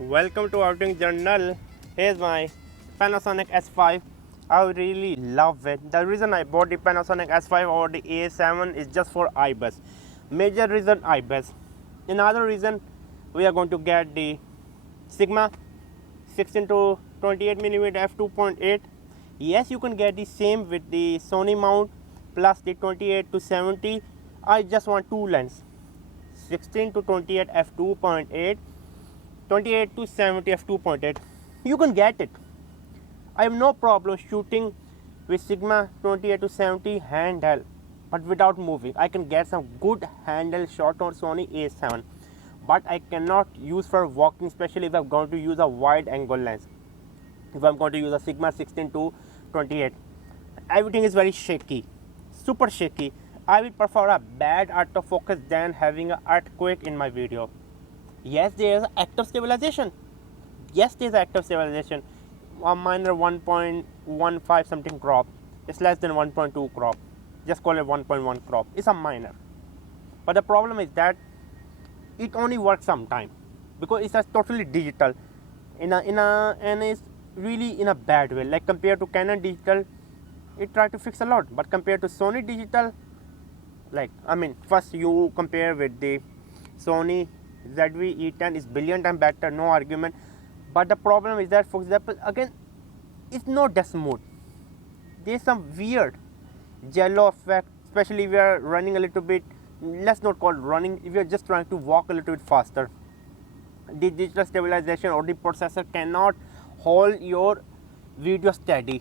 Welcome to Outing Journal. Here's my Panasonic S5. I really love it. The reason I bought the Panasonic S5 over the A7 is just for IBIS. Major reason IBIS. Another reason we are going to get the Sigma 16 to 28mm f2.8. Yes, you can get the same with the Sony mount plus the 28 to 70. I just want two lens, 16 to 28 f2.8, 28 to 70 f2.8. You can get it. I have no problem shooting with Sigma 28 to 70 handheld, but without moving. I can get some good handheld shot on Sony A7, but I cannot use for walking, especially if I'm going to use a wide angle lens. If I'm going to use a Sigma 16 to 28, everything is very shaky, super shaky. I will prefer a bad autofocus than having an earthquake in my video. Yes, there is active stabilization. A minor 1.15 something crop. It's less than 1.2 crop. Just call it 1.1 crop. It's a minor. But the problem is that it only works sometime because it's a totally digital. And it's really in a bad way. Like compared to Canon digital, it tried to fix a lot. But compared to Sony digital, first you compare with the Sony ZV-E10 is billion times better, no argument. But the problem is that, for example, again, it's not that smooth. There's some weird jello effect, especially if we are running a little bit. Let's not call it running. If you're just trying to walk a little bit faster, the digital stabilization or the processor cannot hold your video steady.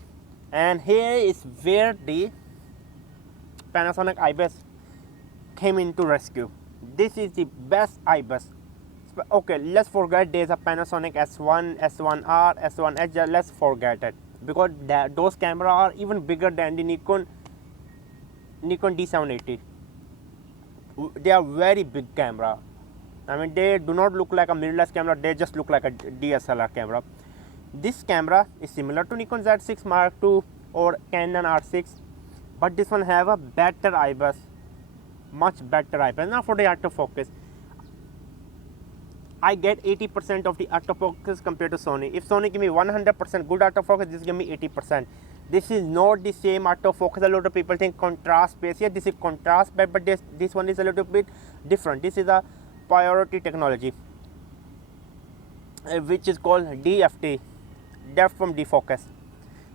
And here is where the Panasonic IBIS came into rescue. This is the best IBIS. Okay, let's forget there's a Panasonic S1, S1R, S1H. Let's forget it because those cameras are even bigger than the Nikon D780. They are very big camera. I mean, they do not look like a mirrorless camera. They just look like a DSLR camera. This camera is similar to Nikon Z6 Mark II or Canon R6, but this one have a better IBIS, much better IBIS. Now for the autofocus, I get 80% of the autofocus compared to Sony. If Sony give me 100% good autofocus, this give me 80%. This is not the same autofocus. A lot of people think contrast based. Yeah, this is contrast based, but this one is a little bit different. This is a priority technology, which is called DFT, depth from defocus.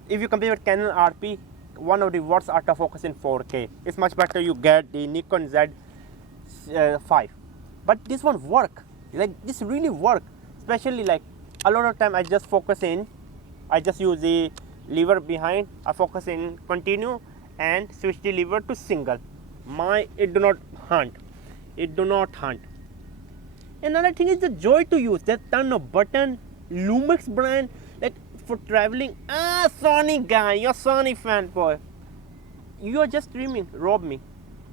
If you compare with Canon RP, one of the worst autofocus in 4K. It's much better you get the Nikon Z5. But this one work. Like this really work. Especially like a lot of time I just focus in. I just use the lever behind. I focus in continue and switch the lever to single. It do not hunt. Another thing is the joy to use. That turn of button, Lumix brand, like for traveling. Sony guy, you're Sony fanboy. You are just dreaming, rob me.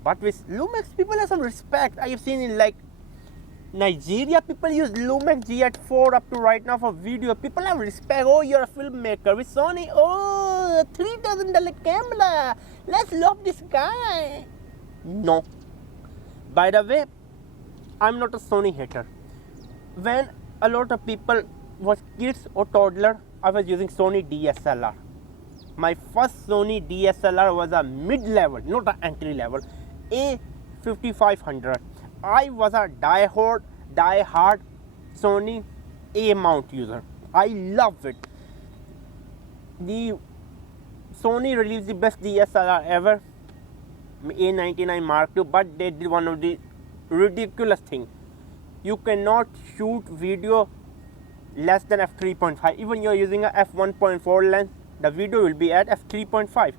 But with Lumix, people have some respect. I have seen in like Nigeria, people use Lumix G8 up to right now for video. People have respect. Oh, you're a filmmaker. With Sony, oh, $3,000 camera. Let's love this guy. No. By the way, I'm not a Sony hater. When a lot of people was kids or toddler, I was using Sony DSLR. My first Sony DSLR was a mid-level, not an entry-level, A5500. I was a die-hard Sony A mount user. I love it. The Sony released the best DSLR ever, A99 Mark II, but they did one of the ridiculous thing. You cannot shoot video less than f3.5. Even you're using a f1.4 lens, the video will be at f3.5.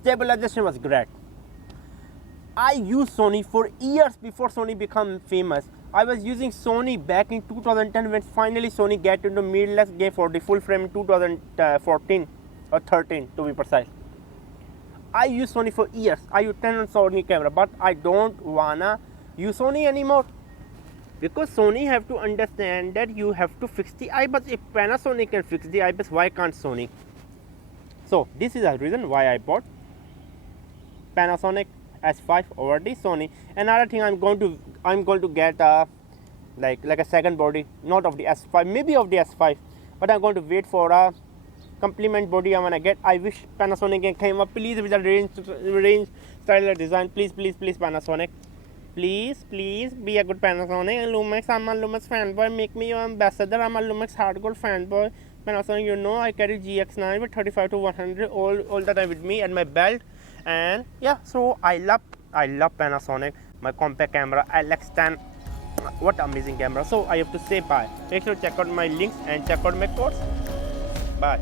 Stabilization was great. I used Sony for years before Sony became famous. I was using Sony back in 2010 when finally Sony got into mirrorless game for the full frame in 2014 or 13 to be precise. I used Sony for years. I use 10 Sony camera, but I don't wanna use Sony anymore because Sony have to understand that you have to fix the IBIS. If Panasonic can fix the IBIS, why can't Sony? So this is the reason why I bought Panasonic S5 over the Sony. Another thing, I'm going to get a like a second body, not of the S5, maybe of the S5, but I'm going to wait for a complement body I'm gonna get. I wish Panasonic came up, please, with a range styler design. Please Panasonic, please be a good Panasonic. And Lumix, I'm a Lumix fanboy, make me your ambassador. I'm a Lumix hardcore fanboy. Panasonic, you know, I carry GX9 with 35 to 100 all the time with me at my belt. And yeah, so I love Panasonic. My compact camera LX10, what amazing camera. So I have to say bye. Make sure to check out my links and check out my course. Bye.